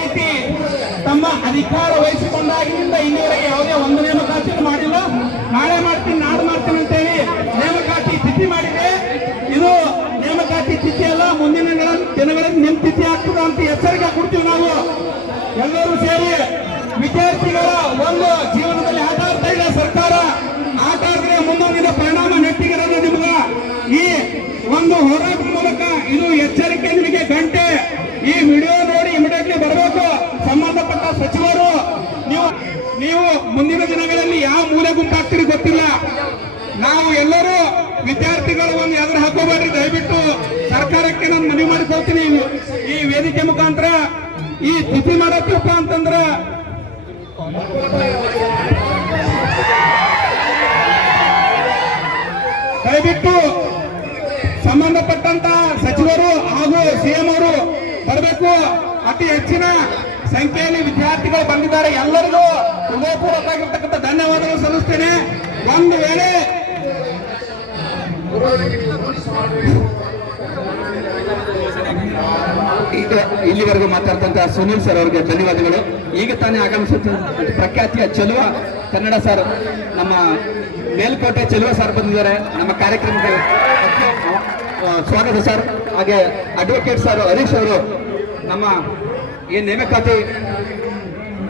ರೀತಿ ತಮ್ಮ ಅಧಿಕಾರ ವಹಿಸಿಕೊಂಡಾಗಿನಿಂದ ಇಲ್ಲಿವರೆಗೆ ಯಾವುದೇ ಒಂದು ನೇಮಕಾತಿಯನ್ನು ಮಾಡಿಲ್ಲ. ನಾಳೆ ಮಾಡ್ತೀನಿ ನಾಡು ಮಾಡ್ತೀನಿ ಅಂತೇಳಿ ನೇಮಕಾತಿ ತಿಥಿ ಮಾಡಿದೆ. ಇದು ನೇಮಕಾತಿ ತಿಥಿ ಅಲ್ಲ, ಮುಂದಿನ ದಿನಗಳಲ್ಲಿ ನಿಮ್ಮ ತಿಥಿ ಆಗ್ತದ ಅಂತ ಎಚ್ಚರಿಕೆ ಕೊಡ್ತೀವಿ. ನಾವು ಎಲ್ಲರೂ ಸೇರಿ ವಿದ್ಯಾರ್ಥಿಗಳ ಒಂದು ಜೀವನದಲ್ಲಿ ಆಟ ಆಡ್ತಾ ಇದೆ ಸರ್ಕಾರ. ಆಟ ಆಡಿದ್ರೆ ಮುಂದೊಂದಿನ ಪರಿಣಾಮ ನೆಟ್ಟಿಗಿರೋದು ನಿಮ್ಗ. ಈ ಒಂದು ಹೋರಾಟದ ಮೂಲಕ ಇದು ಎಚ್ಚರಿಕೆ ನಿಮಗೆ ಗಂಟೆ. ಈ ವಿಡಿಯೋ ನೋಡಿ ಇಮಿಡಿಯೇಟ್ಲಿ ಬರಬೇಕು ಸಂಬಂಧಪಟ್ಟ ಸಚಿವರು. ನೀವು ಮುಂದಿನ ದಿನಗಳಲ್ಲಿ ಯಾವ ಮೂಲೆ ಗುಂಪಾಗ್ತೀರಿ ಗೊತ್ತಿಲ್ಲ. ನಾವು ಎಲ್ಲರೂ ವಿದ್ಯಾರ್ಥಿಗಳು ಒಂದು ಎದುರು ಹಾಕೋಬೇಡ್ರಿ. ದಯವಿಟ್ಟು ಸರ್ಕಾರಕ್ಕೆ ನಾನು ಮನವಿ ಮಾಡಿಕೊಳ್ತೀನಿ, ಈ ವೇದಿಕೆ ಮುಖಾಂತರ ಈ ತಿಥಿ ಮಾಡತ್ತಪ್ಪ ಅಂತಂದ್ರ ದಯವಿಟ್ಟು ಸಂಬಂಧಪಟ್ಟಂತ ಸಚಿವರು ಹಾಗೂ ಸಿಎಂ ಅವರು ಬರಬೇಕು. ಅತಿ ಹೆಚ್ಚಿನ ಸಂಖ್ಯೆಯಲ್ಲಿ ವಿದ್ಯಾರ್ಥಿಗಳು ಬಂದಿದ್ದಾರೆ. ಎಲ್ಲರಿಗೂ ಹೃದಯಪೂರ್ವಕವಾಗಿರ್ತಕ್ಕಂಥ ಧನ್ಯವಾದಗಳು ಸಲ್ಲಿಸ್ತೇನೆ. ಒಂದು ವೇಳೆ ಈಗ ಇಲ್ಲಿವರೆಗೂ ಮಾತಾಡ್ತಂತ ಸುನೀಲ್ ಸರ್ ಅವರಿಗೆ ಧನ್ಯವಾದಗಳು. ಈಗ ತಾನೇ ಆಗಮಿಸುತ್ತ ಪ್ರಖ್ಯಾತಿಯ ಚೆಲುವ ಕನ್ನಡ ಸರ್, ನಮ್ಮ ಮೇಲ್ಕೋಟೆ ಚೆಲುವ ಸರ್ ಬಂದಿದ್ದಾರೆ ನಮ್ಮ ಕಾರ್ಯಕ್ರಮಕ್ಕೆ. ಸ್ವಾಗತ ಸರ್. ಹಾಗೆ ಅಡ್ವೊಕೇಟ್ ಸರ್ ಹರೀಶ್ ಅವರು ನಮ್ಮ ಈ ನೇಮಕಾತಿ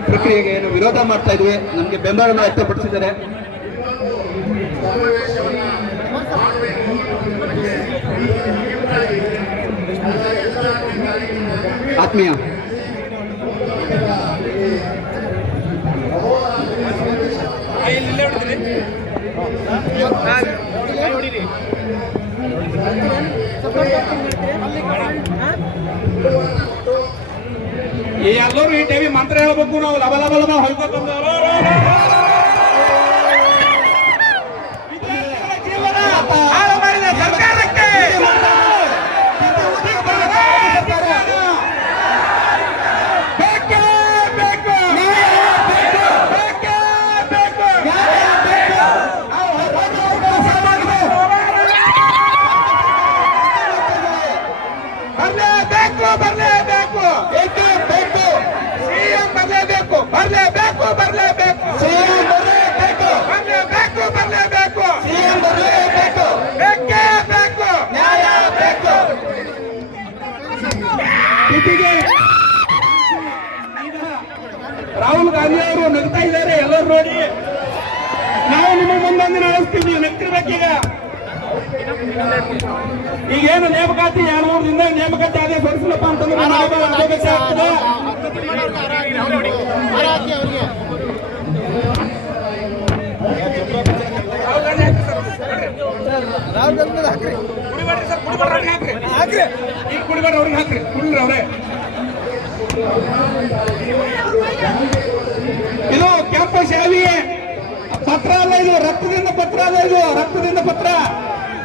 ಪ್ರಕ್ರಿಯೆಗೆ ಏನು ವಿರೋಧ ಮಾಡ್ತಾ ಇದ್ವಿ, ನಮಗೆ ಬೆಂಬಲವನ್ನು ವ್ಯಕ್ತಪಡಿಸಿದ್ದಾರೆ. ಆತ್ಮೀಯ ಎಲ್ಲರೂ ಈ ಟೈವಿ ಮಂತ್ರ ಹೇಳ್ಬೇಕು. ನಾವು ಲಬ ಲಬ ಲಬ ಹೊಯ್ಕೊಂಡು ಜೀವನ ಹಾಳು ಮಾಡಿದ ಸರ್ಕಾರಕ್ಕೆ ರಾಹುಲ್ ಗಾಂಧಿ ಅವರು ನಗ್ತಾ ಇದ್ದಾರೆ. ಎಲ್ಲರೂ ನೋಡಿ, ನಾವು ನಿಮ್ಮ ಮುಂದೊಂದಿನ ನಡೆಸ್ತೀವಿ, ನಗ್ತಿರ್ಬೇಕೀಗ. ಈಗೇನು ನೇಮಕಾತಿ 2-3 ದಿನದ ನೇಮಕಾತಿ ಆದೇಶ ಹೊರಡಿಸಲಪ್ಪ ಅಂತಂದ್ರೆ ಆಗ್ತದೆ. ಈಗ ಕುಡಿಬೇಡ, ಅವ್ರಿಗೆ ಹಾಕ್ರಿ, ಕುಡ್ರಿ ಅವ್ರೆ. ಇದು ಕೆಂಪು ಶಾವಿ ಪತ್ರ ಅಲ್ಲ, ಇದು ರಕ್ತದಿಂದ ಪತ್ರ ಅಲ್ಲ, ಇದು ರಕ್ತದಿಂದ ಪತ್ರ.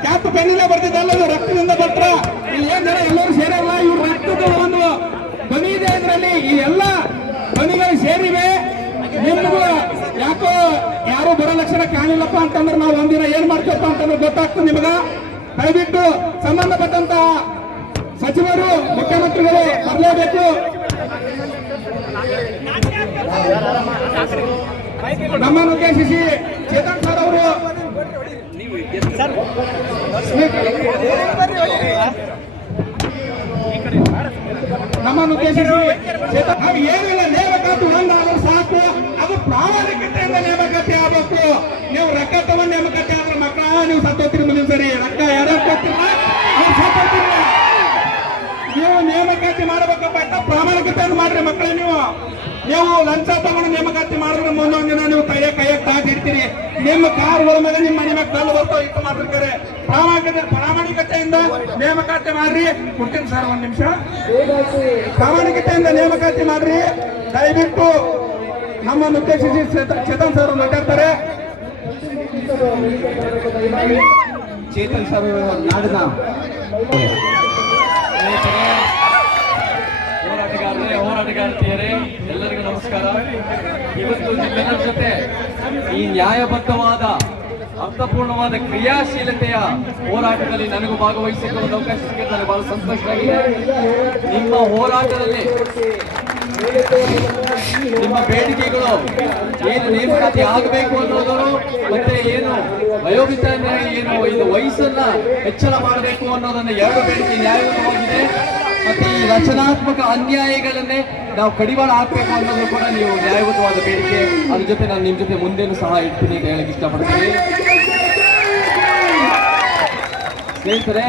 ಕ್ಯಾಪ್ ಪೆನ್ನಿಲ್ಲ ಬರ್ತಿದ್ದಲ್ಲ, ಇದು ರಕ್ತದಿಂದ ಪತ್ರ. ಇಲ್ಲಿ ಏನ್ ಜನ ಎಲ್ಲರೂ ಸೇರಲ್ಲ, ಇವ್ರು ರಕ್ತದ ಒಂದು ಧ್ವನಿ ಇದೆ ಇದರಲ್ಲಿ. ಈ ಎಲ್ಲ ಧ್ವನಿಗಳು ಸೇರಿವೆ. ನಿಮ್ಗೂ ಯಾಕೋ ಯಾರು ಬರೋ ಲಕ್ಷಣ ಕಾಣಿಲ್ಲಪ್ಪ ಅಂತಂದ್ರೆ ನಾವು ಒಂದಿನ ಏನ್ ಮಾಡ್ತೀವಪ್ಪ ಅಂತಂದ್ರೆ ಗೊತ್ತಾಗ್ತದೆ ನಿಮಗ. ದಯವಿಟ್ಟು ಸಂಬಂಧಪಟ್ಟಂತ ಸಚಿವರು, ಮುಖ್ಯಮಂತ್ರಿಗಳು ಬರಲೇಬೇಕು. ನಮ್ಮನ್ನು ಉದ್ದೇಶಿಸಿ ಚೇತನ್ ಸರ್ ಅವರು ನಮ್ಮನ್ನು ಉದ್ದೇಶಿಸಿ ನಾವು ಏನಿಲ್ಲ, ನೇಮಕಾತಿ ಒಂದಾದ್ರೂ ಸಾಕು. ಅದು ಪ್ರಾಮಾಣಿಕತೆಯಿಂದ ನೇಮಕಾತಿ ಆಗಬೇಕು. ನೀವು ರೊಕ್ಕ ತಗೊಂಡು ನೇಮಕಾತಿ ಆದ್ರೆ ಮಕ್ಕಳ ನೀವು ಸತ್ತೋಗ್ತೀರಿ. ಮುಂದಿನ ಸರಿ ರೊಕ್ಕ ಯಾರು ಕೊಡ್ತಿಲ್ಲ, ಅವ್ರು ಸತ್ತೋಗ್ತಿಲ್ಲ. ನೀವು ನೇಮಕಾತಿ ಮಾಡಬೇಕಪ್ಪ ಅಂತ ಪ್ರಾಮಾಣಿಕತೆಯನ್ನು ಮಾಡ್ರಿ ಮಕ್ಕಳು. ನೀವು ಲಂಚ ತಗೊಂಡು ನೇಮಕಾತಿ ಮಾಡಿದ್ರೆ ಮುಂದೊಂದು ದಿನ ನೀವು ಕೈಯಾಗ ತಾಟ್ ಇಡ್ತೀರಿ. ನಿಮ್ಮ ಕಾರುಗಳ ಮೇಲೆ ನಿಮ್ಮ ಮನೆ ಮೇಲೆ ಕಲ್ಲು ಬರ್ತಾವ. ಇಟ್ಟು ಮಾಡ್ಬೇಕಾರೆ ಪ್ರಾಮಾಣಿಕತೆಯಿಂದ ನೇಮಕಾತಿ ಮಾಡ್ರಿ. ಕೊಡ್ತೀನಿ ಸರ್, 1 ನಿಮಿಷ. ಪ್ರಾಮಾಣಿಕತೆಯಿಂದ ನೇಮಕಾತಿ ಮಾಡ್ರಿ. ದಯವಿಟ್ಟು ನಮ್ಮನ್ನು ಉದ್ದೇಶಿಸಿ ಚೇತನ್ ಸರ್ ಮಾತಾಡ್ತಾರೆ. ಚೇತನ್ ಸರ್ ನಾಡಿನ ಹೋರಾಟಗಾರ್ತಿಯರೇ, ಎಲ್ಲರಿಗೂ ನಮಸ್ಕಾರ. ಇವತ್ತು ನಿಮ್ಮೆಲ್ಲರ ಜೊತೆ ಈ ನ್ಯಾಯಬದ್ಧವಾದ ಅರ್ಥಪೂರ್ಣವಾದ ಕ್ರಿಯಾಶೀಲತೆಯ ಹೋರಾಟದಲ್ಲಿ ನನಗೂ ಭಾಗವಹಿಸಕ್ಕೆ ಒಂದು ಅವಕಾಶ ಸಿಕ್ಕಿದೆ. ನನಗೆ ಬಹಳ ಸಂತೋಷವಾಗಿದೆ. ನಿಮ್ಮ ಹೋರಾಟದಲ್ಲಿ ನಿಮ್ಮ ಬೇಡಿಕೆಗಳು ಏನು ನೇಮಕಾತಿ ಆಗಬೇಕು ಅನ್ನೋದು, ಮತ್ತೆ ಏನು ವಯೋಮಿತ ಏನು ಇದು ವಯಸ್ಸನ್ನ ಹೆಚ್ಚಳ ಮಾಡಬೇಕು ಅನ್ನೋದನ್ನ ಎರಡು ಬೇಡಿಕೆ ನ್ಯಾಯಯುತವಾಗಿದೆ. ಮತ್ತೆ ಈ ರಚನಾತ್ಮಕ ಅನ್ಯಾಯಗಳನ್ನೇ ನಾವು ಕಡಿವಾಣ ಹಾಕಬೇಕು ಅನ್ನೋದು ಕೂಡ ನೀವು ನ್ಯಾಯಯುತವಾದ ಬೇಡಿಕೆ. ಅದ್ರ ಜೊತೆ ನಾನು ನಿಮ್ಮ ಜೊತೆ ಮುಂದೇನು ಸಹ ಇರ್ತೀನಿ ಅಂತ ಹೇಳಕ್ ಇಷ್ಟಪಡ್ತೀನಿ. ಸ್ನೇಹಿತರೆ,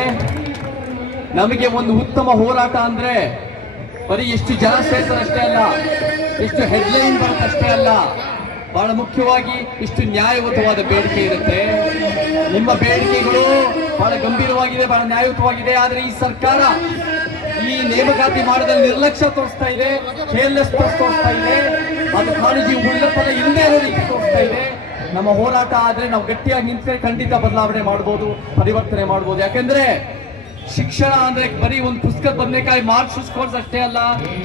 ನಮಗೆ ಒಂದು ಉತ್ತಮ ಹೋರಾಟ ಅಂದ್ರೆ ಬರೀ ಎಷ್ಟು ಜನ ಸೇರ್ತಾರಷ್ಟೇ ಅಲ್ಲ, ಎಷ್ಟು ಹೆಡ್ಲೈನ್ ಬರುತ್ತಷ್ಟೇ ಅಲ್ಲ, ಬಹಳ ಮುಖ್ಯವಾಗಿ ಇಷ್ಟು ನ್ಯಾಯಯುತವಾದ ಬೇಡಿಕೆ ಇರುತ್ತೆ. ನಿಮ್ಮ ಬೇಡಿಕೆಗಳು ಬಹಳ ಗಂಭೀರವಾಗಿದೆ, ಬಹಳ ನ್ಯಾಯಯುತವಾಗಿದೆ. ಆದ್ರೆ ಈ ಸರ್ಕಾರ ಈ ನೇಮಕಾತಿ ಮಾಡೋದ್ರಲ್ಲಿ ನಿರ್ಲಕ್ಷ್ಯ ತೋರಿಸ್ತಾ ಇದೆ, ಕೇರ್ಲೆಸ್ನೆಸ್ ತೋರಿಸ್ತಾ ಇದೆ, ಅದು ಕಾಳಜಿ ಉಳ್ಳತನ ಇಲ್ಲದೆ ಇರೋ ರೀತಿ ತೋರಿಸ್ತಾ ಇದೆ. ನಮ್ಮ ಹೋರಾಟ ಆದ್ರೆ ನಾವು ಗಟ್ಟಿಯಾಗಿ ನಿಂತರೆ ಖಂಡಿತ ಬದಲಾವಣೆ ಮಾಡ್ಬೋದು, ಪರಿವರ್ತನೆ ಮಾಡ್ಬೋದು. ಯಾಕಂದ್ರೆ ಶಿಕ್ಷಣ ಅಂದ್ರೆ ಬರೀ ಒಂದು ಪುಸ್ತಕ ಬದನೆಕಾಯಿ ಮಾರ್ಕ್ಸ್ ಕೋರ್ಸ್ ಅಷ್ಟೇ ಅಲ್ಲ.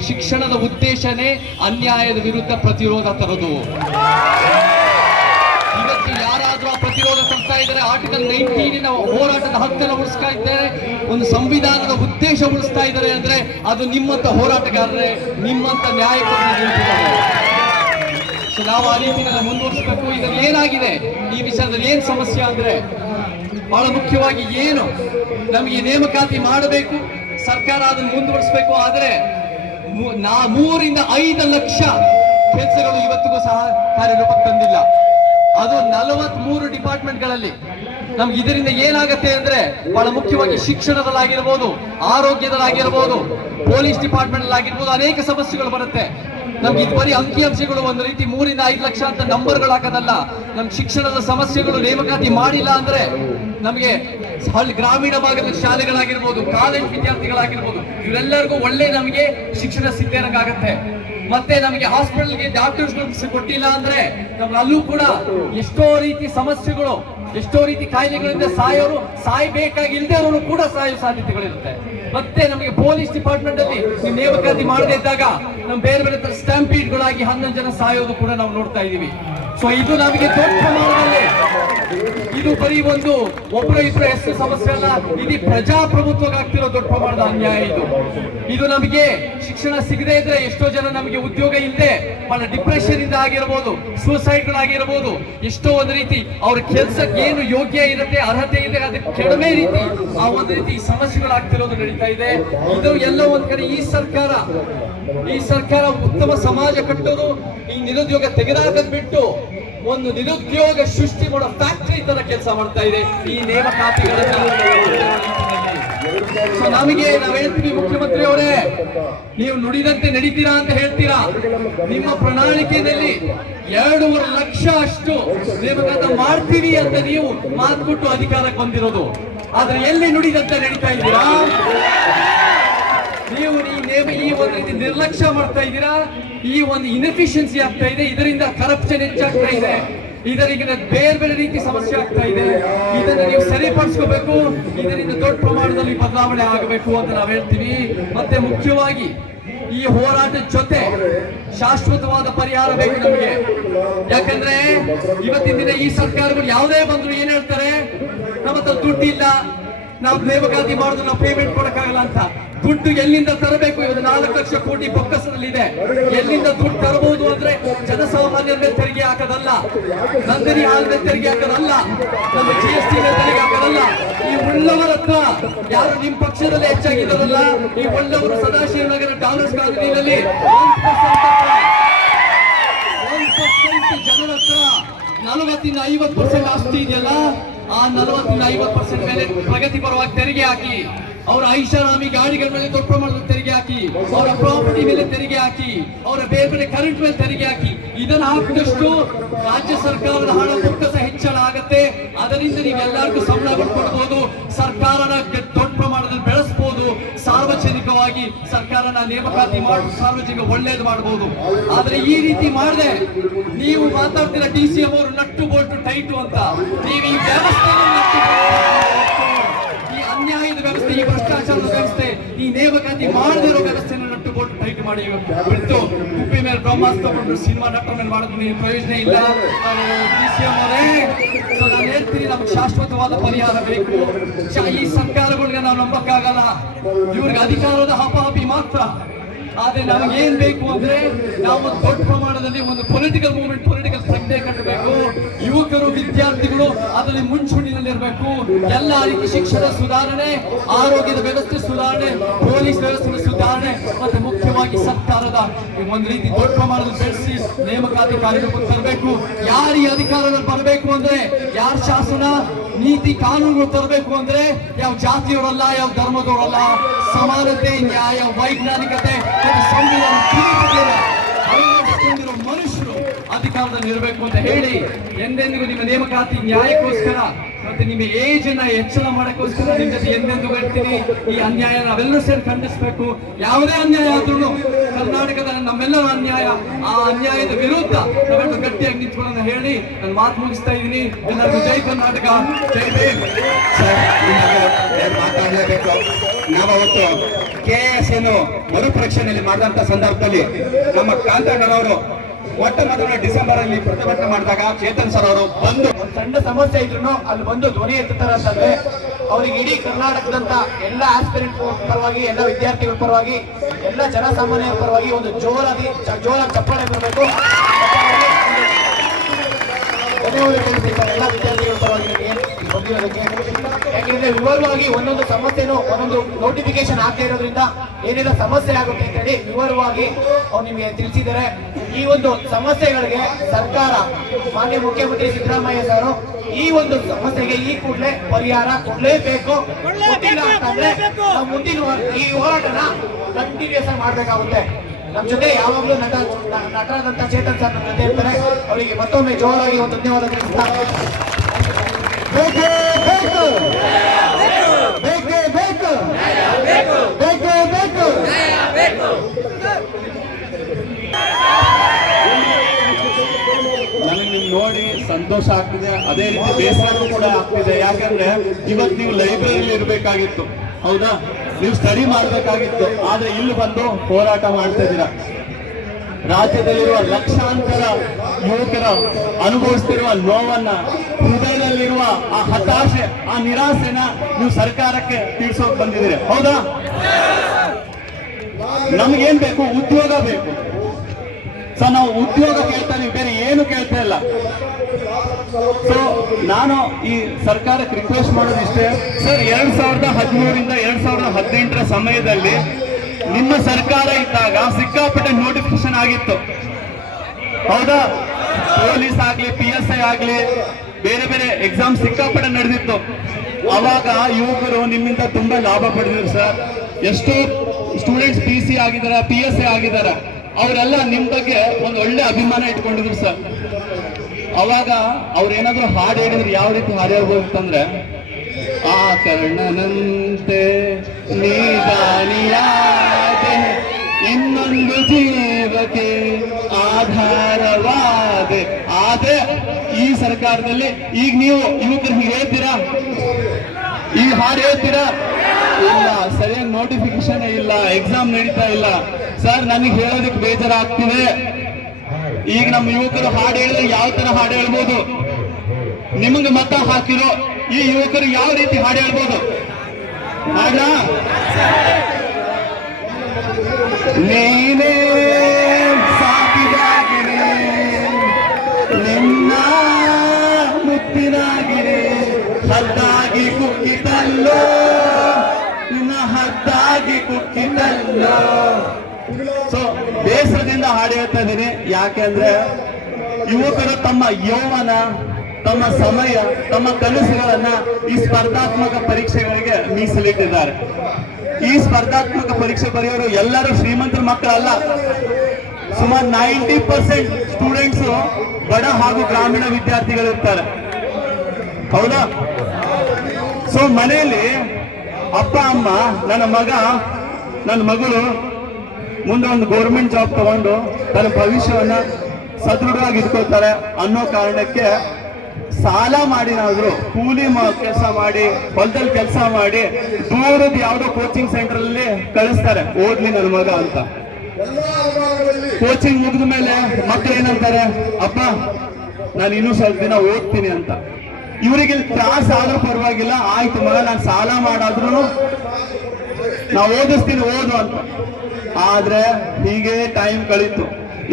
ಶಿಕ್ಷಣದ ಉದ್ದೇಶನೇ ಅನ್ಯಾಯದ ವಿರುದ್ಧ ಪ್ರತಿರೋಧ ತರೋದು. ಇವತ್ತು ಯಾರಾದ್ರೂ ಆ ಪ್ರತಿರೋಧ ತರ್ತಾ ಇದ್ದಾರೆ, ಆರ್ಟಿಕಲ್ 19 ಹೋರಾಟದ ಹಕ್ಕನ್ನು ಉಳಿಸ್ತಾ ಇದ್ದಾರೆ, ಒಂದು ಸಂವಿಧಾನದ ಉದ್ದೇಶ ಉಳಿಸ್ತಾ ಇದ್ದಾರೆ ಅಂದ್ರೆ ಅದು ನಿಮ್ಮಂತ ಹೋರಾಟಗಾರರೇ, ನಿಮ್ಮಂತ ನ್ಯಾಯಕರೇ ನಿಂತಿದ್ದಾರೆ. ಸೊ ನಾವು ಆ ರೀತಿನ ಮುಂದುವರಿಸಬೇಕು. ಇದರಲ್ಲಿ ಏನಾಗಿದೆ, ಈ ವಿಷಯದಲ್ಲಿ ಏನ್ ಸಮಸ್ಯೆ ಅಂದ್ರೆ ಬಹಳ ಮುಖ್ಯವಾಗಿ ಏನು ನಮಗೆ ನೇಮಕಾತಿ ಮಾಡಬೇಕು, ಸರ್ಕಾರ ಅದನ್ನು ಮುಂದುವರಿಸಬೇಕು. ಆದರೆ 3 ರಿಂದ 5 ಲಕ್ಷ ಕೆಲಸಗಳು ಇವತ್ತಿಗೂ ಸಹ ಕಾರ್ಯರೂಪಕ್ಕೆ ತಂದಿಲ್ಲ. ಅದು 43 ಡಿಪಾರ್ಟ್ಮೆಂಟ್ಗಳಲ್ಲಿ. ನಮ್ಗೆ ಇದರಿಂದ ಏನಾಗತ್ತೆ ಅಂದ್ರೆ ಬಹಳ ಮುಖ್ಯವಾಗಿ ಶಿಕ್ಷಣದಲ್ಲಾಗಿರ್ಬೋದು, ಆರೋಗ್ಯದಲ್ಲಾಗಿರ್ಬೋದು, ಪೊಲೀಸ್ ಡಿಪಾರ್ಟ್ಮೆಂಟ್ ಆಗಿರ್ಬೋದು, ಅನೇಕ ಸಮಸ್ಯೆಗಳು ಬರುತ್ತೆ. ನಮ್ಗೆ ಇದು ಬರೀ ಅಂಕಿಅಂಶಗಳು ಒಂದು ರೀತಿ 3 ರಿಂದ 5 ಲಕ್ಷ ಅಂತ ನಂಬರ್ಗಳು ಹಾಕೋದಲ್ಲ. ನಮ್ ಶಿಕ್ಷಣದ ಸಮಸ್ಯೆಗಳು ನೇಮಕಾತಿ ಮಾಡಿಲ್ಲ ಅಂದ್ರೆ ನಮಗೆ ಹಳ್ಳಿ ಗ್ರಾಮೀಣ ಭಾಗದ ಶಾಲೆಗಳಾಗಿರ್ಬೋದು, ಕಾಲೇಜ್ ವಿದ್ಯಾರ್ಥಿಗಳಾಗಿರ್ಬೋದು, ಇವರೆಲ್ಲರಿಗೂ ಒಳ್ಳೆ ನಮಗೆ ಶಿಕ್ಷಣ ಸಿಗ್ತಿರಂಗಾಗತ್ತೆ. ಮತ್ತೆ ನಮಗೆ ಹಾಸ್ಪಿಟಲ್ಗೆ ಡಾಕ್ಟರ್ಸ್ ಕೊಟ್ಟಿಲ್ಲ ಅಂದ್ರೆ ನಮ್ಗೆ ಅಲ್ಲೂ ಕೂಡ ಎಷ್ಟೋ ರೀತಿ ಸಮಸ್ಯೆಗಳು, ಎಷ್ಟೋ ರೀತಿ ಕಾಯಿಲೆಗಳಿಂದ ಸಾಯ್ಬೇಕಾಗಿಲ್ದೇ ಅವರು ಕೂಡ ಸಾಯೋ ಸಾಧ್ಯತೆಗಳಿರುತ್ತೆ. ಮತ್ತೆ ನಮಗೆ ಪೊಲೀಸ್ ಡಿಪಾರ್ಟ್ಮೆಂಟ್ ಅಲ್ಲಿ ನೀವು ನೇಮಕಾತಿ ಮಾಡದೇ ಇದ್ದಾಗ ನಮ್ ಬೇರೆ ಬೇರೆ ತರ ಸ್ಟ್ಯಾಂಪೀಡ್ಗಳಾಗಿ 11 ಜನ ಸಾಯೋದು ಕೂಡ ನಾವು ನೋಡ್ತಾ ಇದೀವಿ. ಸೊ ಇದು ನಮಗೆ ದೊಡ್ಡ ಪ್ರಮಾಣದಲ್ಲಿ, ಇದು ಬರೀ ಒಂದು ಒಬ್ಬರ ಇಬ್ಬರ ಹೆಸರು ಸಮಸ್ಯೆ ಅಲ್ಲ, ಇದು ಪ್ರಜಾಪ್ರಭುತ್ವಕ್ಕೆ ಆಗ್ತಿರೋ ದೊಡ್ಡ ಪ್ರಮಾಣದ ಅನ್ಯಾಯ. ಇದು ನಮಗೆ ಶಿಕ್ಷಣ ಸಿಗದೇ ಇದ್ರೆ ಎಷ್ಟೋ ಜನ ನಮಗೆ ಉದ್ಯೋಗ ಇಲ್ಲದೆ ಬಹಳ ಡಿಪ್ರೆಷನ್ ಇಂದ ಆಗಿರ್ಬೋದು, ಸೂಸೈಡ್ಗಳಾಗಿರ್ಬೋದು, ಎಷ್ಟೋ ಒಂದು ರೀತಿ ಅವ್ರ ಕೆಲ್ಸಕ್ಕೆ ಏನು ಯೋಗ್ಯ ಇರುತ್ತೆ, ಅರ್ಹತೆ ಇದೆ, ಅದಕ್ಕೆ ಕಡಿಮೆ ರೀತಿ ಆ ಒಂದು ರೀತಿ ಸಮಸ್ಯೆಗಳಾಗ್ತಿರೋದು ನಡೀತಾ ಇದೆ. ಇದು ಎಲ್ಲ ಒಂದ್ ಕಡೆ ಈ ಸರ್ಕಾರ ಉತ್ತಮ ಸಮಾಜ ಕಟ್ಟೋದು, ಈ ನಿರುದ್ಯೋಗ ತೆಗೆದಾಕದ್ ಬಿಟ್ಟು ಒಂದು ನಿರುದ್ಯೋಗ ಸೃಷ್ಟಿ ಮಾಡೋ ಫ್ಯಾಕ್ಟರಿ ತರ ಕೆಲಸ ಮಾಡ್ತಾ ಇದೆ ಈ ನೇಮಕಾತಿಗಳನ್ನ. ನಮಗೆ ನಾವು ಹೇಳ್ತೀವಿ, ಮುಖ್ಯಮಂತ್ರಿ ಅವರೇ ನೀವು ನುಡಿದಂತೆ ನಡೀತೀರಾ ಅಂತ ಹೇಳ್ತೀರಾ. ನಿಮ್ಮ ಪ್ರಣಾಳಿಕೆಯಲ್ಲಿ 2.5 ಲಕ್ಷ ಅಷ್ಟು ನೇಮಕಾತ ಮಾಡ್ತೀವಿ ಅಂತ ನೀವು ಮಾತು ಕೊಟ್ಟು ಅಧಿಕಾರಕ್ಕೆ ಬಂದಿರೋದು, ಆದ್ರೆ ಎಲ್ಲಿ ನುಡಿದಂತೆ ನಡೀತಾ ಇದ್ದೀರಾ ನೀವು? ಈ ಒಂದು ರೀತಿ ನಿರ್ಲಕ್ಷ್ಯ ಮಾಡ್ತಾ ಇದ್ದೀರಾ, ಈ ಒಂದು ಇನ್ಎಫಿಷಿಯನ್ಸಿ ಆಗ್ತಾ ಇದೆ, ಇದರಿಂದ ಕರಪ್ಷನ್ ಹೆಚ್ಚಾಗ್ತಾ ಇದೆ, ಇದರಿಂದ ಬೇರೆ ಬೇರೆ ರೀತಿ ಸಮಸ್ಯೆ ಆಗ್ತಾ ಇದೆ. ಇದನ್ನ ನೀವು ಸರಿಪಡಿಸ್ಕೋಬೇಕು, ಇದರಿಂದ ದೊಡ್ಡ ಪ್ರಮಾಣದಲ್ಲಿ ಬದಲಾವಣೆ ಆಗಬೇಕು ಅಂತ ನಾವು ಹೇಳ್ತೀವಿ. ಮತ್ತೆ ಮುಖ್ಯವಾಗಿ ಈ ಹೋರಾಟದ ಜೊತೆ ಶಾಶ್ವತವಾದ ಪರಿಹಾರ ಬೇಕು ನಮಗೆ. ಯಾಕಂದ್ರೆ ಇವತ್ತಿನ ದಿನ ಈ ಸರ್ಕಾರಗಳು ಯಾವುದೇ ಬಂದ್ರು ಏನ್ ಹೇಳ್ತಾರೆ, ನಮ್ಮ ಹತ್ರ ದುಡ್ಡು ಇಲ್ಲ, ನಾವು ನೇಮಕಾತಿ ಮಾಡಿದ್ರು ನಾವು ಪೇಮೆಂಟ್ ಕೊಡಕ್ಕಾಗಲ್ಲ ಅಂತ. ದುಡ್ಡು ಎಲ್ಲಿಂದ ತರಬೇಕು? ಇವತ್ತು 4 ಲಕ್ಷ ಕೋಟಿ ಬೊಕ್ಕಸದಲ್ಲಿದೆ. ಎಲ್ಲಿಂದ ದುಡ್ಡು ತರಬಹುದು ಅಂದ್ರೆ ಜನಸಾಮಾನ್ಯರ ಮೇಲೆ ತೆರಿಗೆ ಹಾಕೋದಲ್ಲ, ನಂದಿನಿ ಹಾಲ್ ಮೇಲೆ ತೆರಿಗೆ ಹಾಕೋದಲ್ಲ, ನಮ್ಮ GST ಮೇಲೆ ತೆರಿಗೆ ಹಾಕೋದಲ್ಲ. ಈ ಉಳ್ಳವರ ಹತ್ರ ಯಾರು ನಿಮ್ ಪಕ್ಷದಲ್ಲಿ ಹೆಚ್ಚಾಗಿದ್ದಾರಲ್ಲ, ಈ ಉಳ್ಳವರು ಸದಾಶಿವನಗರ ಡಾಲರ್ಸ್ ಕಾಲೋನಿಯಲ್ಲಿ 1% ಜನರ ಹತ್ರ 40 ರಿಂದ 50% ಆಸ್ತಿ ಇದೆಯಲ್ಲ, ಆ 40 ರಿಂದ 50% ಮೇಲೆ ಪ್ರಗತಿ ಪರವಾಗಿ ತೆರಿಗೆ ಹಾಕಿ, ಅವರ ಐಷಾರಾಮಿ ಗಾಡಿಗಳ ಮೇಲೆ ದೊಡ್ಡ ಪ್ರಮಾಣದ ತೆರಿಗೆ ಹಾಕಿ, ಅವರ ಪ್ರಾಪರ್ಟಿ ಮೇಲೆ ತೆರಿಗೆ ಹಾಕಿ, ಅವರ ಬೇರೆ ಬೇರೆ ಕರೆಂಟ್ ಮೇಲೆ ತೆರಿಗೆ ಹಾಕಿ, ಇದನ್ನು ಹಾಕಿದಷ್ಟು ರಾಜ್ಯ ಸರ್ಕಾರದ ಹಣ ಬೊಕ್ಕಸ ಹೆಚ್ಚಳ ಆಗತ್ತೆ. ಅದರಿಂದ ನೀವೆಲ್ಲರಿಗೂ ಸಂಬಳ ಕೊಡ್ಬೋದು, ಸರ್ಕಾರನ ದೊಡ್ಡ ಪ್ರಮಾಣದಲ್ಲಿ ಬೆಳೆಸಬಹುದು, ಸಾರ್ವಜನಿಕವಾಗಿ ಸರ್ಕಾರನ ನೇಮಕಾತಿ ಮಾಡಿ ಸಾರ್ವಜನಿಕ ಒಳ್ಳೇದು ಮಾಡಬಹುದು. ಆದ್ರೆ ಈ ರೀತಿ ಮಾಡದೆ ನೀವು ಮಾತಾಡ್ತೀರಾ DCM ಅವರು ನಟ್ಟು ಬೋಲ್ಟು ಟೈಟು ಅಂತ. ನೀವು ಈ ವ್ಯವಸ್ಥೆ, ಈ ಅನ್ಯಾಯದ ವ್ಯವಸ್ಥೆ, ಈ ಭ್ರಷ್ಟಾಚಾರದ ವ್ಯವಸ್ಥೆ, ಈ ನೇಮಕಾತಿ ಮಾಡದಿರೋ ವ್ಯವಸ್ಥೆಯನ್ನು ನಟ್ಟು ಬೋಲ್ಟು ಟೈಟ್ ಮಾಡಿ ಬಿಟ್ಟು ಕುಪ್ಪಿ ಮೇಲೆ ಬ್ರಹ್ಮಾಸ್ತ್ರ ತಗೊಂಡು ಸಿನಿಮಾ ನಟರ ಮೇಲೆ ಮಾಡೋದು ನೀವು ಪ್ರಯೋಜನ ಇಲ್ಲ. DCM ಅವರೇ, ನಾನು ಹೇಳ್ತೀನಿ, ನಮ್ಗೆ ಶಾಶ್ವತವಾದ ಪರಿಹಾರ ಬೇಕು. ಈ ಸರ್ಕಾರಗಳಿಗೆ ನಾವು ನಂಬಕ್ಕಾಗಲ್ಲ. ಇವ್ರಿಗೆ ಅಧಿಕಾರದ ಹಪಾಹಪಿ ಮಾತ್ರ, ಆದ್ರೆ ನಮಗೇನ್ ಬೇಕು ಅಂದ್ರೆ ನಾವು ಒಂದು ದೊಡ್ಡ ಪ್ರಮಾಣದಲ್ಲಿ ಒಂದು ಪೊಲಿಟಿಕಲ್ ಮೂವ್ಮೆಂಟ್, ಪೊಲಿಟಿಕಲ್ ಪ್ರಜ್ಞೆ ಕಟ್ಟಬೇಕು. ಯುವಕರು, ವಿದ್ಯಾರ್ಥಿಗಳು ಅದರಲ್ಲಿ ಮುಂಚೂಣಿನಲ್ಲಿರಬೇಕು. ಎಲ್ಲ ರೀತಿ ಶಿಕ್ಷಣ ಸುಧಾರಣೆ, ಆರೋಗ್ಯದ ವ್ಯವಸ್ಥೆ ಸುಧಾರಣೆ, ಪೊಲೀಸ್ ವ್ಯವಸ್ಥೆ ಸುಧಾರಣೆ, ಮತ್ತೆ ಮುಖ್ಯವಾಗಿ ಸರ್ಕಾರದ ಒಂದು ರೀತಿ ದೊಡ್ಡ ಪ್ರಮಾಣದಲ್ಲಿ ಬೆಳೆಸಿ ನೇಮಕಾತಿ ಕಾರ್ಯಕ್ರಮ ತರಬೇಕು. ಯಾರು ಈ ಅಧಿಕಾರದಲ್ಲಿ ಬರಬೇಕು ಅಂದ್ರೆ, ಯಾರ ಶಾಸನ ನೀತಿ ಕಾನೂನುಗಳು ತರಬೇಕು ಅಂದ್ರೆ ಯಾವ ಜಾತಿಯವರಲ್ಲ, ಯಾವ ಧರ್ಮದವರಲ್ಲ, ಸಮಾನತೆ, ನ್ಯಾಯ, ವೈಜ್ಞಾನಿಕತೆ ಮತ್ತು ಸಂವಿಧಾನ ಅಳವಡಿಸಿಕೊಂಡಿರೋ ಮನುಷ್ಯರು ಅಧಿಕಾರದಲ್ಲಿ ಇರಬೇಕು ಅಂತ ಹೇಳಿ, ಎಂದೆಂದಿಗೂ ನಿಮ್ಮ ನೇಮಕಾತಿ ನ್ಯಾಯಕ್ಕೋಸ್ಕರ ಮತ್ತೆ ನಿಮ್ಮ ಏಜ್ ಅನ್ನ ಹೆಚ್ಚಳ ಮಾಡಕ್ಕೋಸ್ಕರ ನಿಮ್ ಜೊತೆ ಎಂದೆಂದು ಬರ್ತೀನಿ. ಈ ಅನ್ಯಾಯ ನಾವೆಲ್ಲರೂ ಸೇರಿ ಖಂಡಿಸಬೇಕು. ಯಾವುದೇ ಅನ್ಯಾಯ ಆದ್ರೂ ಕರ್ನಾಟಕದ ನಮ್ಮೆಲ್ಲರ ಅನ್ಯಾಯ, ಆ ಅನ್ಯಾಯದ ವಿರುದ್ಧ ನಾವೆಲ್ಲರೂ ಗಟ್ಟಿಯಾಗಿ ನಿಂತ್ಕೊಳ್ಳೋಣ ಹೇಳಿ ನಾನು ಮಾತು ಮುಗಿಸ್ತಾ ಇದ್ದೀನಿ. ಎಲ್ಲರಿಗೂ ಜೈ ಕರ್ನಾಟಕ, ಜೈ ಭೀಮ್. ಮಾತಾಡಲೇಬೇಕು. ನಾವವತ್ತು KS ಮರುಪರೀಕ್ಷೆಯಲ್ಲಿ ಮಾಡಿದಂತ ಸಂದರ್ಭದಲ್ಲಿ ನಮ್ಮ ಕಾಂತಣ್ಣನವರು ಮೊಟ್ಟ ಮೊದಲ ಡಿಸೆಂಬರ್ ಅಲ್ಲಿ ಪ್ರತಿಭಟನೆ ಮಾಡಿದಾಗ ಚೇತನ್ ಸರ್ ಅವರು ಬಂದು ಒಂದು ಸಣ್ಣ ಸಮಸ್ಯೆ ಇದ್ರು ಅಲ್ಲಿ ಬಂದು ಧ್ವನಿ ಎತ್ತುತ್ತಾರೆ ಅಂತಂದ್ರೆ ಅವ್ರಿಗೆ ಇಡೀ ಕರ್ನಾಟಕದಂತ ಎಲ್ಲ ಆಸ್ಪಿರೆಂಟ್ ಪರವಾಗಿ, ಎಲ್ಲ ವಿದ್ಯಾರ್ಥಿಗಳ ಪರವಾಗಿ, ಎಲ್ಲ ಜನಸಾಮಾನ್ಯರ ಪರವಾಗಿ ಒಂದು ಜೋರಾಗಿ ಚಪ್ಪಾಳೆ ಬರಬೇಕು. ಎಲ್ಲ ವಿದ್ಯಾರ್ಥಿಗಳ ಪರವಾಗಿ ಬಂದಿರೋದಕ್ಕೆ. ಯಾಕೆಂದ್ರೆ ವಿವರವಾಗಿ ಒಂದೊಂದು ಸಮಸ್ಯೆನೂ ಒಂದೊಂದು ನೋಟಿಫಿಕೇಶನ್ ಆಗ್ತಾ ಇರೋದ್ರಿಂದ ಏನೆಲ್ಲ ಸಮಸ್ಯೆ ಆಗುತ್ತೆ ಅಂತ ಹೇಳಿ ವಿವರವಾಗಿ ಅವ್ರು ನಿಮಗೆ ತಿಳಿಸಿದ್ದಾರೆ. ಈ ಒಂದು ಸಮಸ್ಯೆಗಳಿಗೆ ಸರ್ಕಾರ, ಮಾನ್ಯ ಮುಖ್ಯಮಂತ್ರಿ ಸಿದ್ದರಾಮಯ್ಯ ಸರ್ ಈ ಒಂದು ಸಮಸ್ಯೆಗೆ ಈ ಕೂಡಲೇ ಪರಿಹಾರ ಕೊಡ್ಲೇಬೇಕು. ಕೊಟ್ಟಿಲ್ಲ ಅಂತಂದ್ರೆ ನಾವು ಮುಂದಿನ ಈ ಹೋರಾಟನ ಕಂಟಿನ್ಯೂಸ್ ಆಗಿ ಮಾಡ್ಬೇಕಾಗುತ್ತೆ. ನಮ್ಮ ಜೊತೆ ಯಾವಾಗಲೂ ನಟರಾದಂತ ಚೇತನ್ ಸರ್ ನಮ್ಮ ಜೊತೆ ಇರ್ತಾರೆ. ಅವರಿಗೆ ಮತ್ತೊಮ್ಮೆ ಜೋರಾಗಿ ಒಂದು ಧನ್ಯವಾದ ತಿಳಿಸ್ತಾ ನನಗೆ ನೋಡಿ ಸಂತೋಷ ಆಗ್ತಿದೆ, ಅದೇ ರೀತಿ ಬೇಸರ ಕೂಡ ಆಗ್ತಿದೆ. ಯಾಕಂದ್ರೆ ಇವತ್ತು ನೀವು ಲೈಬ್ರರಿಲಿ ಇರ್ಬೇಕಾಗಿತ್ತು, ಹೌದಾ? ನೀವು ಸ್ಟಡಿ ಮಾಡ್ಬೇಕಾಗಿತ್ತು. ಆದ್ರೆ ಇಲ್ಲಿ ಬಂದು ಹೋರಾಟ ಮಾಡ್ತಾ ಇದ್ದೀರಾ. ರಾಜ್ಯದಲ್ಲಿರುವ ಲಕ್ಷಾಂತರ ಯುವಕರ ಅನುಭವಿಸ್ತಿರುವ ನೋವನ್ನ, ಹೃದಯದಲ್ಲಿರುವ ಆ ಹತಾಶೆ, ಆ ನಿರಾಸೆನ ನೀವು ಸರ್ಕಾರಕ್ಕೆ ತಿಳಿಸೋಕೆ ಬಂದಿದ್ದೀರಿ, ಹೌದಾ? ನಮ್ಗೇನ್ ಬೇಕು? ಉದ್ಯೋಗ ಬೇಕು. ಸೊ ನಾವು ಉದ್ಯೋಗ ಕೇಳ್ತಾ ಇದೀವಿ, ಬೇರೆ ಏನು ಕೇಳ್ತಾ ಇಲ್ಲ. ಸೊ ನಾನು ಈ ಸರ್ಕಾರಕ್ಕೆ ರಿಕ್ವೆಸ್ಟ್ ಮಾಡೋದಿಷ್ಟೇ ಸರ್, 2013ರಿಂದ 2018 ಸಮಯದಲ್ಲಿ ನಿಮ್ಮ ಸರ್ಕಾರ ಇದ್ದಾಗ ಸಿಕ್ಕಾಪಟ್ಟೆ ನೋಟಿಫಿಕೇಶನ್ ಆಗಿತ್ತು, ಹೌದಾ? ಪೊಲೀಸ್ ಆಗ್ಲಿ, PSI ಆಗ್ಲಿ, ಬೇರೆ ಬೇರೆ ಎಕ್ಸಾಮ್ ಸಿಕ್ಕಾಪಟ್ಟೆ ನಡೆದಿತ್ತು. ಅವಾಗ ಯುವಕರು ನಿಮ್ಮಿಂದ ತುಂಬಾ ಲಾಭ ಪಡೆದಿದ್ರು ಸರ್. ಎಷ್ಟೋ ಸ್ಟೂಡೆಂಟ್ಸ್ PC ಆಗಿದ್ದಾರೆ, PSI ಆಗಿದ್ದಾರೆ. ಅವರೆಲ್ಲ ನಿಮ್ ಬಗ್ಗೆ ಒಂದು ಒಳ್ಳೆ ಅಭಿಮಾನ ಇಟ್ಕೊಂಡಿದ್ರು ಸರ್. ಅವಾಗ ಅವ್ರೇನಾದ್ರು ಹಾಡು ಹೇಳಿದ್ರು, ಯಾವ ರೀತಿ ಹಾಡು ಹೇಳ್ಬೋದಿತ್ತಂದ್ರೆ, ಆ ಕರ್ಣನಂತೆ ನೀದಾನಿಯಾದೆ, ಇನ್ನೊಂದು ಜೀವಕ್ಕೆ ಆಧಾರವಾದೆ. ಆದ್ರೆ ಈ ಸರ್ಕಾರದಲ್ಲಿ ಈಗ ನೀವು ಯುವಕರಿಗೆ ಹೇಳ್ತೀರಾ? ಈ ಹಾಡು ಹೇಳ್ತೀರಾ? ಇಲ್ಲ. ಸರಿಯಾಗಿ ನೋಟಿಫಿಕೇಶನ್ ಇಲ್ಲ, ಎಕ್ಸಾಮ್ ನಡೀತಾ ಇಲ್ಲ ಸರ್. ನನಗೆ ಹೇಳೋದಕ್ಕೆ ಬೇಜಾರಾಗ್ತಿದೆ. ಈಗ ನಮ್ಮ ಯುವಕರು ಹಾಡು ಹೇಳಿದ್ರೆ ಯಾವ ತರ ಹಾಡು ಹೇಳ್ಬೋದು? ನಿಮಗೆ ಮತ ಹಾಕಿರೋ ಈ ಯುವಕರು ಯಾವ ರೀತಿ ಹಾಡು ಹೇಳ್ಬೋದು? ಹಾಡ ನೀನೇ ಸಾಕಿದಾಗಿರಿ, ನಿನ್ನ ಮುತ್ತಿನಾಗಿರಿ, ಹದ್ದಾಗಿ ಕುಕ್ಕಿತಲ್ಲೋ, ನಿನ್ನ ಹದ್ದಾಗಿ ಕುಕ್ಕಿತಲ್ಲೋ. ಸೊ ಬೇಸರದಿಂದ ಹಾಡು ಹೇಳ್ತಾ ಇದ್ದೀನಿ. ಯಾಕೆಂದ್ರೆ ಯುವಕರು ತಮ್ಮ ಯೌವನ, ತಮ್ಮ ಸಮಯ, ತಮ್ಮ ಕನಸುಗಳನ್ನ ಈ ಸ್ಪರ್ಧಾತ್ಮಕ ಪರೀಕ್ಷೆಗಳಿಗೆ ಮೀಸಲಿಟ್ಟಿದ್ದಾರೆ. ಈ ಸ್ಪರ್ಧಾತ್ಮಕ ಪರೀಕ್ಷೆ ಬರೆಯೋರು ಎಲ್ಲರೂ ಶ್ರೀಮಂತರ ಮಕ್ಕಳಲ್ಲ. ಸುಮಾರು 90% ಸ್ಟೂಡೆಂಟ್ಸ್ ಬಡ ಹಾಗೂ ಗ್ರಾಮೀಣ ವಿದ್ಯಾರ್ಥಿಗಳು ಇರ್ತಾರೆ, ಹೌದಾ? ಸೊ ಮನೆಯಲ್ಲಿ ಅಪ್ಪ ಅಮ್ಮ ನನ್ನ ಮಗ, ನನ್ನ ಮಗಳು ಮುಂದೆ ಒಂದು ಗೌರ್ಮೆಂಟ್ ಜಾಬ್ ತಗೊಂಡು ತನ್ನ ಭವಿಷ್ಯವನ್ನ ಸದೃಢವಾಗಿ ಇಟ್ಕೊಳ್ತಾರೆ ಅನ್ನೋ ಕಾರಣಕ್ಕೆ ಸಾಲ ಮಾಡಿನಾದ್ರು ಕೂಲಿ ಕೆಲಸ ಮಾಡಿ, ಹೊಲದಲ್ಲಿ ಕೆಲಸ ಮಾಡಿ, ದೂರದ ಯಾವುದೋ ಕೋಚಿಂಗ್ ಸೆಂಟರ್ ಅಲ್ಲಿ ಕಳಿಸ್ತಾರೆ, ಓದ್ಲಿ ನನ್ನ ಮಗ ಅಂತ. ಕೋಚಿಂಗ್ ಮುಗಿದ ಮೇಲೆ ಮಕ್ಕಳು ಏನಂತಾರೆ, ಅಪ್ಪ ನಾನು ಇನ್ನೂ ಸ್ವಲ್ಪ ದಿನ ಓದ್ತೀನಿ ಅಂತ. ಇವರಿಗೆ ತ್ರಾಸ ಆದ್ರೂ ಪರವಾಗಿಲ್ಲ, ಆಯ್ತು ಮಗ ನಾನು ಸಾಲ ಮಾಡಾದ್ರೂ ನಾವು ಓದಿಸ್ತೀನಿ ಓದು ಅಂತ. ಆದ್ರೆ ಹೀಗೆ ಟೈಮ್ ಕಳೀತು.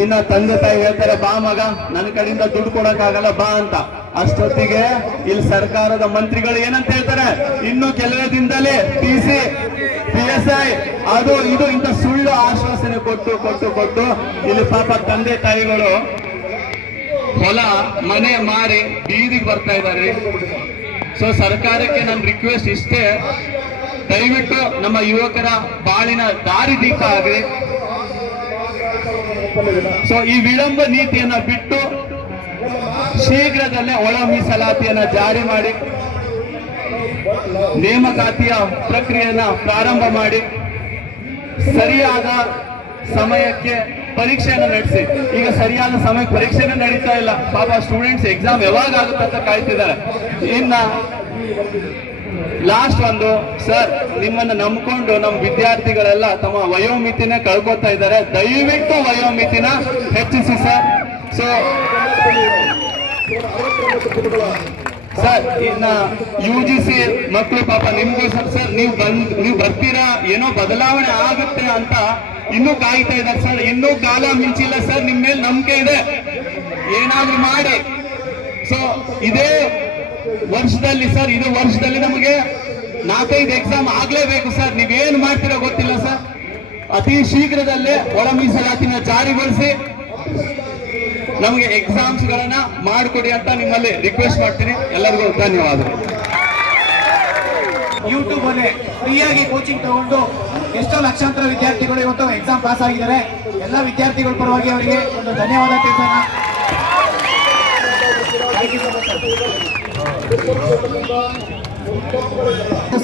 ಇನ್ನ ತಂದೆ ತಾಯಿ ಹೇಳ್ತಾರೆ ಬಾ ಮಗ, ನನ್ನ ಕಡೆಯಿಂದ ದುಡ್ಡು ಕೊಡಕ್ಕಾಗಲ್ಲ ಬಾ ಅಂತ. ಅಷ್ಟೊತ್ತಿಗೆ ಇಲ್ಲಿ ಸರ್ಕಾರದ ಮಂತ್ರಿಗಳು ಏನಂತ ಹೇಳ್ತಾರೆ, ಇನ್ನು ಕೆಲವೇ ದಿನದಲ್ಲಿ PC, PSI ಅದು ಇದು ಇಂತ ಸುಳ್ಳು ಆಶ್ವಾಸನೆ ಕೊಟ್ಟು ಕೊಟ್ಟು ಕೊಟ್ಟು ಇಲ್ಲಿ ಪಾಪ ತಂದೆ ತಾಯಿಗಳು ಹೊಲ ಮನೆ ಮಾರಿ ಬೀದಿಗೆ ಬರ್ತಾ ಇದ್ದಾರೆ. ಸೊ ಸರ್ಕಾರಕ್ಕೆ ನನ್ನ ರಿಕ್ವೆಸ್ಟ್ ಇಷ್ಟೇ, ದಯವಿಟ್ಟು ನಮ್ಮ ಯುವಕರ ಬಾಳಿನ ದಾರಿ ದೀಪ ಆಗಲಿ. ಸೊ ಈ ವಿಳಂಬ ನೀತಿಯನ್ನ ಬಿಟ್ಟು ಶೀಘ್ರದಲ್ಲೇ ಒಳ ಮೀಸಲಾತಿಯನ್ನ ಜಾರಿ ಮಾಡಿ ನೇಮಕಾತಿಯ ಪ್ರಕ್ರಿಯೆಯನ್ನ ಪ್ರಾರಂಭ ಮಾಡಿ ಸರಿಯಾದ ಸಮಯಕ್ಕೆ ಪರೀಕ್ಷೆಯನ್ನು ನಡೆಸಿ. ಈಗ ಸರಿಯಾದ ಸಮಯಕ್ಕೆ ಪರೀಕ್ಷೆನೇ ನಡೀತಾ ಇಲ್ಲ. ಪಾಪ ಸ್ಟೂಡೆಂಟ್ಸ್ ಎಕ್ಸಾಮ್ ಯಾವಾಗ ಆಗುತ್ತೆ ಅಂತ ಕಾಯ್ತಿದ್ದಾರೆ. ಇನ್ನ ಲಾಸ್ಟ್ ಒಂದು, ಸರ್ ನಿಮ್ಮನ್ನ ನಂಬ್ಕೊಂಡು ನಮ್ಮ ವಿದ್ಯಾರ್ಥಿಗಳೆಲ್ಲ ತಮ್ಮ ವಯೋಮಿತಿನ ಕಳ್ಕೊತಾ ಇದ್ದಾರೆ. ದಯವಿಟ್ಟು ವಯೋಮಿತಿನ ಹೆಚ್ಚಿಸಿ ಸರ್. ಸೊ ಸರ್ ಇನ್ನ UGC ಮಕ್ಕಳು ಪಾಪ ನಿಮ್ಗೂ ಸರ್ ನೀವು ಬರ್ತೀರಾ, ಏನೋ ಬದಲಾವಣೆ ಆಗುತ್ತೆ ಅಂತ ಇನ್ನೂ ಕಾಯ್ತಾ ಇದ್ದಾರೆ ಸರ್. ಇನ್ನೂ ಕಾಲ ಮಿಂಚಿಲ್ಲ ಸರ್, ನಿಮ್ ಮೇಲೆ ನಂಬಿಕೆ ಇದೆ, ಏನಾದ್ರೂ ಮಾಡಿ. ಸೊ ಇದೇ ವರ್ಷದಲ್ಲಿ ಸರ್, ಇದು ವರ್ಷದಲ್ಲಿ ನಮಗೆ 4-5 ಎಕ್ಸಾಮ್ ಆಗ್ಲೇಬೇಕು ಸರ್. ನೀವೇನ್ ಮಾಡ್ತೀರೋ ಗೊತ್ತಿಲ್ಲ ಸರ್. ಅತಿ ಶೀಘ್ರದಲ್ಲೇ ಒಳ ಮೀಸಲಾತಿನ ಜಾರಿಗೊಳಿಸಿ ನಮಗೆ ಎಕ್ಸಾಮ್ಸ್ ಗಳನ್ನ ಮಾಡಿಕೊಡಿ ಅಂತ ನಿಮ್ಮಲ್ಲಿ ರಿಕ್ವೆಸ್ಟ್ ಮಾಡ್ತೀನಿ. ಎಲ್ಲರಿಗೂ ಧನ್ಯವಾದಗಳು. ಯೂಟ್ಯೂಬ್ ಅಲ್ಲಿ ಫ್ರೀಯಾಗಿ ಕೋಚಿಂಗ್ ತಗೊಂಡು ಎಷ್ಟೋ ಲಕ್ಷಾಂತರ ವಿದ್ಯಾರ್ಥಿಗಳು ಇವತ್ತು ಎಕ್ಸಾಮ್ ಪಾಸ್ ಆಗಿದ್ದಾರೆ. ಎಲ್ಲ ವಿದ್ಯಾರ್ಥಿಗಳ ಪರವಾಗಿ ಅವರಿಗೆ ಒಂದು ಧನ್ಯವಾದ ತಿಳಿಸೋಣ.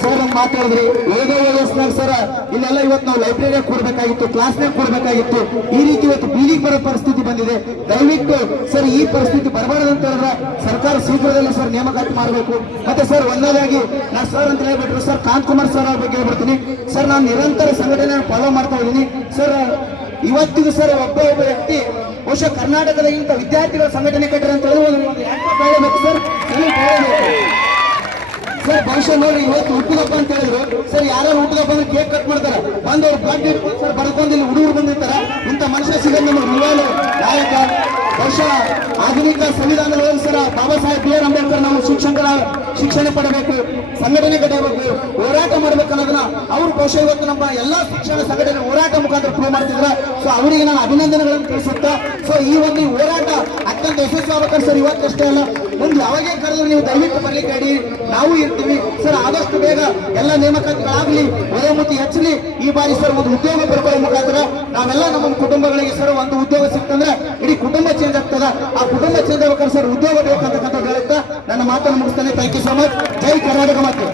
ಸರ್ ಅಂತ ಮಾತಾಡಿದ್ರಿ, ಓದೋ ಸರ್ ಇಲ್ಲೆಲ್ಲ ಇವತ್ತು ನಾವು ಲೈಬ್ರರಿಯಾಗ ಕೊಡ್ಬೇಕಾಗಿತ್ತು, ಕ್ಲಾಸ್ನಾಗ ಕೊಡ್ಬೇಕಾಗಿತ್ತು. ಈ ರೀತಿ ಇವತ್ತು ಬೀದಿಗೆ ಬರೋ ಪರಿಸ್ಥಿತಿ ಬಂದಿದೆ. ದಯವಿಟ್ಟು ಸರ್ ಈ ಪರಿಸ್ಥಿತಿ ಬರಬಾರದು ಅಂತ ಹೇಳಿದ್ರೆ ಸರ್ಕಾರ ಶೀಘ್ರದಲ್ಲೇ ಸರ್ ನೇಮಕಾತಿ ಮಾಡಬೇಕು. ಮತ್ತೆ ಸರ್ ಒಂದನೇದಾಗಿ ನಾನು ಸರ್ ಅಂತ ಹೇಳ್ಬಿಟ್ರು ಸರ್, ಕಾಂತಕುಮಾರ್ ಸರ್ ಅವ್ರ ಬಗ್ಗೆ ಹೇಳ್ಬಿಡ್ತೀನಿ ಸರ್. ನಾನು ನಿರಂತರ ಸಂಘಟನೆ ಫಾಲೋ ಮಾಡ್ತಾ ಇದ್ದೀನಿ ಸರ್. ಇವತ್ತಿಗೂ ಸರ್ ಒಬ್ಬ ವ್ಯಕ್ತಿ ಬಹುಶಃ ಕರ್ನಾಟಕದ ಇಂಥ ವಿದ್ಯಾರ್ಥಿಗಳ ಸಂಘಟನೆ ಕಟ್ಟರೆ ಅಂತ ಹೇಳಿದ್ರೆ ಹೇಳಬೇಕು ಸರ್. ಸರ್ ಬಹುಶಃ ನೋಡ್ರಿ, ಇವತ್ತು ಹುಟ್ಟುದಪ್ಪ ಅಂತ ಹೇಳಿದ್ರು ಸರ್, ಯಾರು ಹುಟ್ಟುದಪ್ಪ ಅಂದ್ರೆ ಕೇಕ್ ಕಟ್ ಮಾಡ್ತಾರೆ, ಬಂದವ್ರು ಬ್ಲಡ್ ಸರ್ ಬರ್ಕೊಂಡು ಇಲ್ಲಿ ಹುಡುಗರು ಬಂದಿರ್ತಾರ. ಇಂಥ ಮನುಷ್ಯ ಸಿಗೋದು ನಮ್ಮ ರಿವಾಲು ನಾಯಕ. ಬಹುಶಃ ಆಧುನಿಕ ಸಂವಿಧಾನಗಳಲ್ಲಿ ಸರ್ ಬಾಬಾ ಸಾಹೇಬ್ B.R. ಅಂಬೇಡ್ಕರ್ ನಾವು ಶಿಕ್ಷಣ ಪಡಬೇಕು, ಸಂಘಟನೆ ಕಟ್ಟಬೇಕು, ಹೋರಾಟ ಮಾಡ್ಬೇಕು ಅನ್ನೋದನ್ನ ಅವ್ರು ಬಹುಶಃ ಇವತ್ತು ನಮ್ಮ ಎಲ್ಲಾ ಶಿಕ್ಷಣ ಸಂಘಟನೆ ಹೋರಾಟ ಮುಖಾಂತರ ಪ್ರೂವ್ ಮಾಡ್ತಿದ್ರ. ಸೊ ಅವರಿಗೆ ನಾನು ಅಭಿನಂದನೆಗಳನ್ನು ತಿಳಿಸುತ್ತಾ, ಸೊ ಈ ಒಂದು ಹೋರಾಟ ಅತ್ಯಂತ ಯಶಸ್ವಿ ಆಗ್ಬೇಕಾದ್ರೆ ಸರ್ ಇವತ್ತಷ್ಟೇ ಅಲ್ಲ, ಮುಂದೆ ಯಾವಾಗೇ ಕರೆದ್ರೆ ನೀವು ದಯವಿಟ್ಟು ಬರ್ಲಿಕ್ಕೆ ರೆಡಿ, ನಾವು ಇರ್ತೀವಿ ಸರ್. ಆದಷ್ಟು ಬೇಗ ಎಲ್ಲ ನೇಮಕಾತಿಗಳಾಗ್ಲಿ, ವಯೋಮಿತಿ ಹೆಚ್ಚಲಿ. ಈ ಬಾರಿ ಸರ್ ಒಂದು ಉದ್ಯೋಗ ಪಡ್ಕೊಳ್ಳೋ ಮುಖಾಂತರ ನಾವೆಲ್ಲ ನಮ್ಮ ಕುಟುಂಬಗಳಿಗೆ ಸರ್ ಒಂದು ಉದ್ಯೋಗ ಸಿಕ್ತಂದ್ರೆ ಇಡೀ ಕುಟುಂಬ ಚೇಂಜ್ ಆಗ್ತದ. ಆ ಕುಟುಂಬ ಚೇಂಜ್ ಆಗ್ಬೇಕಾದ್ರೆ ಸರ್ ಉದ್ಯೋಗ ಬೇಕಂತಕ್ಕಂಥ ಹೇಳುತ್ತಾ ನನ್ನ ಮಾತನ್ನು ಮುಗಿಸ್ತೇನೆ. Thank you so much. ಜೈ ಕರ್ನಾಟಕ ಮಾತು.